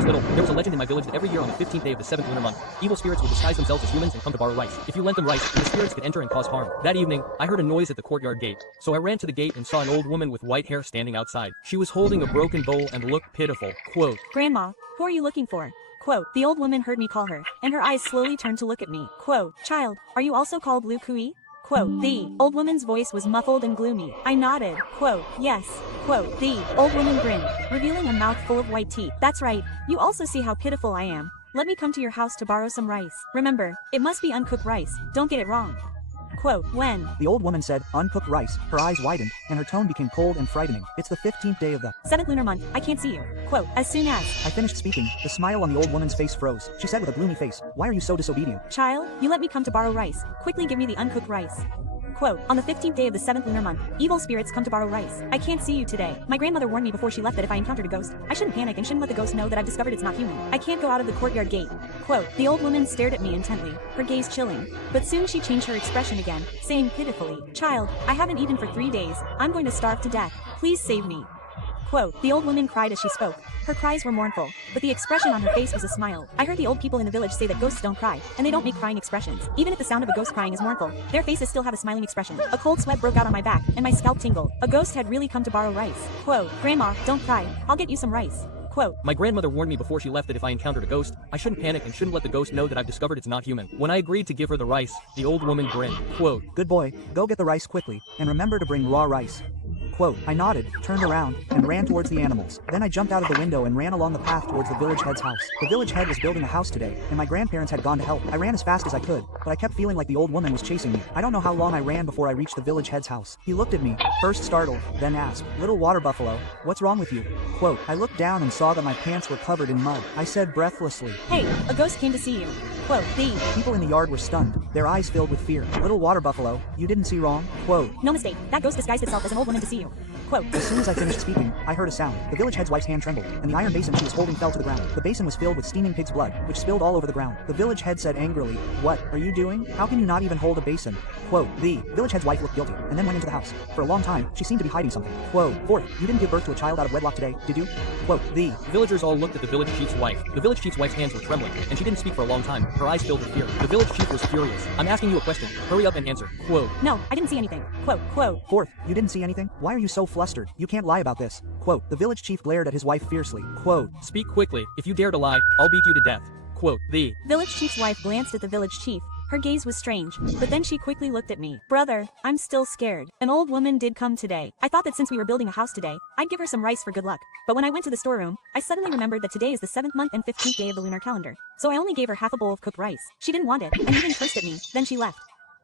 was little, there was a legend in my village that every year on the 15th day of the 7th lunar month, evil spirits would disguise themselves as humans and come to borrow rice. If you lent them rice, the spirits could enter and cause harm. That evening, I heard a noise at the courtyard gate. So I ran to the gate and saw an old woman with white hair standing outside. She was holding a broken bowl and looked pitiful. Quote, "Grandma, who are you looking for?" Quote, the old woman heard me call her, and her eyes slowly turned to look at me. Quote, "Child, are you also called Lu Kui?" Quote, the old woman's voice was muffled and gloomy. I nodded. Quote, "Yes." Quote, the old woman grinned, revealing a mouth full of white teeth. "That's right, you also see how pitiful I am. Let me come to your house to borrow some rice. Remember, it must be uncooked rice, don't get it wrong." Quote, when The old woman said, uncooked rice, her eyes widened, and her tone became cold and frightening. It's the 15th day of the 7th lunar month, I can't see you. Quote, as soon as I finished speaking, the smile on the old woman's face froze. She said with a gloomy face, "Why are you so disobedient?" Child, you let me come to borrow rice. Quickly give me the uncooked rice. Quote, on the 15th day of the 7th lunar month, evil spirits come to borrow rice. I can't see you today. My grandmother warned me before she left that if I encountered a ghost, I shouldn't panic and shouldn't let the ghost know that I've discovered it's not human. I can't go out of the courtyard gate. Quote, the old woman stared at me intently, her gaze chilling. But soon she changed her expression again, saying pitifully, "Child, I haven't eaten for 3 days. I'm going to starve to death. Please save me." Quote, the old woman cried as she spoke. Her cries were mournful, but the expression on her face was a smile. I heard the old people in the village say that ghosts don't cry, and they don't make crying expressions. Even if the sound of a ghost crying is mournful, their faces still have a smiling expression. A cold sweat broke out on my back, and my scalp tingled. A ghost had really come to borrow rice. Quote, Grandma, don't cry. I'll get you some rice. Quote, my grandmother warned me before she left that if I encountered a ghost, I shouldn't panic and shouldn't let the ghost know that I've discovered it's not human. When I agreed to give her the rice, the old woman grinned. Quote, Good boy, go get the rice quickly, and remember to bring raw rice. Quote, I nodded, turned around, and ran towards the animals. Then I jumped out of the window and ran along the path towards the village head's house. The village head was building a house today, and my grandparents had gone to help. I ran as fast as I could, but I kept feeling like the old woman was chasing me. I don't know how long I ran before I reached the village head's house. He looked at me, first startled, then asked, Little water buffalo, what's wrong with you? Quote, I looked down and saw that my pants were covered in mud. I said breathlessly, Hey, a ghost came to see you. Quote, the people in the yard were stunned, their eyes filled with fear. Little water buffalo, you didn't see wrong? Quote, no mistake, that ghost disguised itself as an old woman to see you. Quote, as soon as I finished speaking, I heard a sound. The village head's wife's hand trembled, and the iron basin she was holding fell to the ground. The basin was filled with steaming pig's blood, which spilled all over the ground. The village head said angrily, What are you doing? How can you not even hold a basin? Quote, the village head's wife looked guilty, and then went into the house. For a long time, she seemed to be hiding something. Quote, Fourth, you didn't give birth to a child out of wedlock today, did you? Quote, the villagers all looked at the village chief's wife. The village chief's wife's hands were trembling, and she didn't speak for a long time, her eyes filled with fear. The village chief was furious. I'm asking you a question. Hurry up and answer. Quote, no, I didn't see anything. Quote, Fourth, you didn't see anything? Why are you so flustered? You can't lie about this. Quote, the village chief glared at his wife fiercely. Quote, speak quickly. If you dare to lie, I'll beat you to death. Quote, the village chief's wife glanced at the village chief. Her gaze was strange, but then she quickly looked at me. Brother, I'm still scared. An old woman did come today. I thought that since we were building a house today, I'd give her some rice for good luck. But when I went to the storeroom, I suddenly remembered that today is the 7th month and 15th day of the lunar calendar. So I only gave her half a bowl of cooked rice. She didn't want it, and even cursed at me, then she left.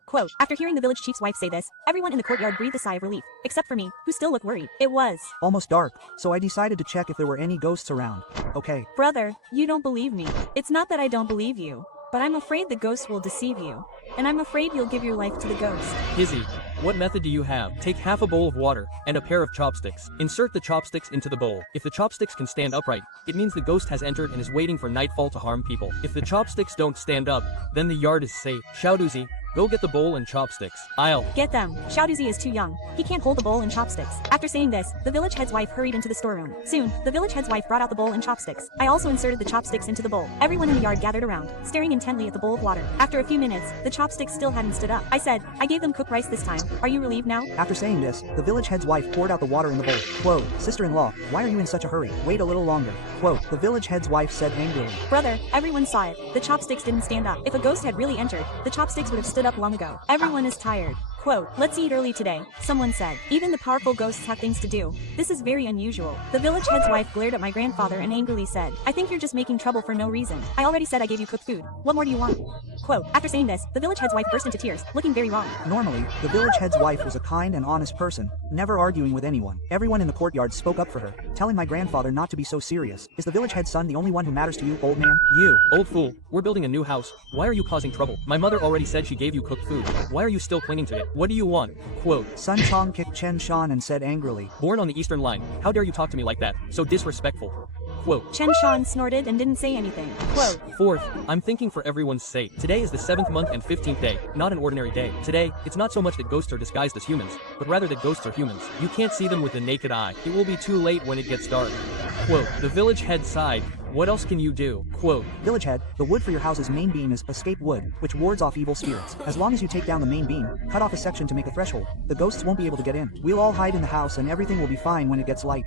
Quote, after hearing the village chief's wife say this, everyone in the courtyard breathed a sigh of relief, except for me, who still looked worried. It was almost dark, so I decided to check if there were any ghosts around. Okay. Brother, you don't believe me. It's not that I don't believe you, but I'm afraid the ghost will deceive you. And I'm afraid you'll give your life to the ghost. Izzy, what method do you have? Take half a bowl of water and a pair of chopsticks. Insert the chopsticks into the bowl. If the chopsticks can stand upright, it means the ghost has entered and is waiting for nightfall to harm people. If the chopsticks don't stand up, then the yard is safe. Shout Uzi, go get the bowl and chopsticks. I'll get them. Shauduzi is too young. He can't hold the bowl and chopsticks. After saying this, the village head's wife hurried into the storeroom. Soon, the village head's wife brought out the bowl and chopsticks. I also inserted the chopsticks into the bowl. Everyone in the yard gathered around, staring intently at the bowl of water. After a few minutes, the chopsticks still hadn't stood up. I said, I gave them cooked rice this time. Are you relieved now? After saying this, the village head's wife poured out the water in the bowl. Quote, Sister-in-law, why are you in such a hurry? Wait a little longer. Quote, the village head's wife said angrily. Brother, everyone saw it. The chopsticks didn't stand up. If a ghost had really entered, the chopsticks would have stood up long ago. Everyone is tired. Quote, let's eat early today, someone said. Even the powerful ghosts have things to do. This is very unusual. The village head's wife glared at my grandfather and angrily said, I think you're just making trouble for no reason. I already said I gave you cooked food. What more do you want? Quote, after saying this, the village head's wife burst into tears, looking very wrong. Normally, the village head's wife was a kind and honest person, never arguing with anyone. Everyone in the courtyard spoke up for her, telling my grandfather not to be so serious. Is the village head's son the only one who matters to you, old man? You. Old fool, we're building a new house. Why are you causing trouble? My mother already said she gave you cooked food. Why are you still clinging to it? What do you want? Quote, Sun Chong kicked Chen Shan and said angrily, born on the eastern line, how dare you talk to me like that? So disrespectful. Quote, Chen Shan snorted and didn't say anything. Quote, Fourth, I'm thinking for everyone's sake. Today is the 7th month and 15th day, not an ordinary day. Today, it's not so much that ghosts are disguised as humans, but rather that ghosts are humans. You can't see them with the naked eye. It will be too late when it gets dark. Quote, the village head sighed, what else can you do? Quote, Village head, the wood for your house's main beam is escape wood, which wards off evil spirits. As long as you take down the main beam, cut off a section to make a threshold, the ghosts won't be able to get in. We'll all hide in the house and everything will be fine when it gets light.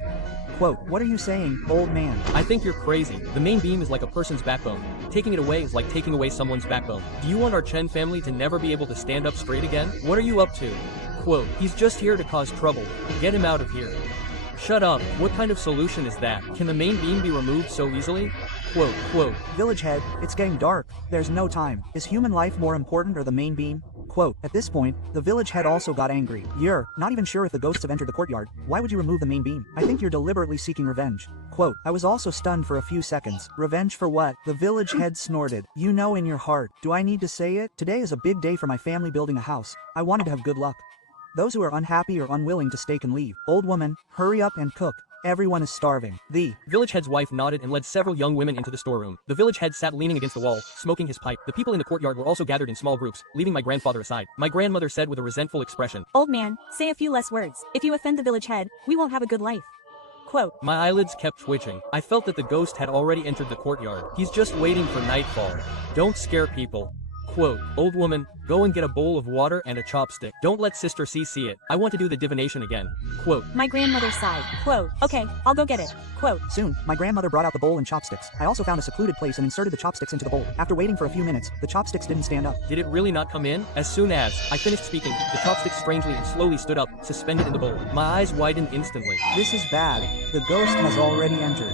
Quote, what are you saying, old man? I think you're crazy. The main beam is like a person's backbone. Taking it away is like taking away someone's backbone. Do you want our Chen family to never be able to stand up straight again? What are you up to? Quote, he's just here to cause trouble. Get him out of here. Shut up. What kind of solution is that? Can the main beam be removed so easily? Quote, Village head, it's getting dark. There's no time. Is human life more important or the main beam? Quote, at this point, the village head also got angry. You're not even sure if the ghosts have entered the courtyard. Why would you remove the main beam? I think you're deliberately seeking revenge. Quote, I was also stunned for a few seconds. Revenge for what? The village head snorted. You know in your heart. Do I need to say it? Today is a big day for my family building a house. I wanted to have good luck. Those who are unhappy or unwilling to stay can leave. Old woman, hurry up and cook. Everyone is starving. The village head's wife nodded and led several young women into the storeroom. The village head sat leaning against the wall, smoking his pipe. The people in the courtyard were also gathered in small groups, leaving my grandfather aside. My grandmother said with a resentful expression, Old man, say a few less words. If you offend the village head, we won't have a good life. Quote, my eyelids kept twitching. I felt that the ghost had already entered the courtyard. He's just waiting for nightfall. Don't scare people. Quote, old woman, go and get a bowl of water and a chopstick. Don't let Sister C see it. I want to do the divination again. Quote, my grandmother sighed. Quote, okay, I'll go get it. Quote, soon, my grandmother brought out the bowl and chopsticks. I also found a secluded place and inserted the chopsticks into the bowl. After waiting for a few minutes, the chopsticks didn't stand up. Did it really not come in? As soon as I finished speaking, the chopsticks strangely and slowly stood up, suspended in the bowl. My eyes widened instantly. This is bad. The ghost has already entered.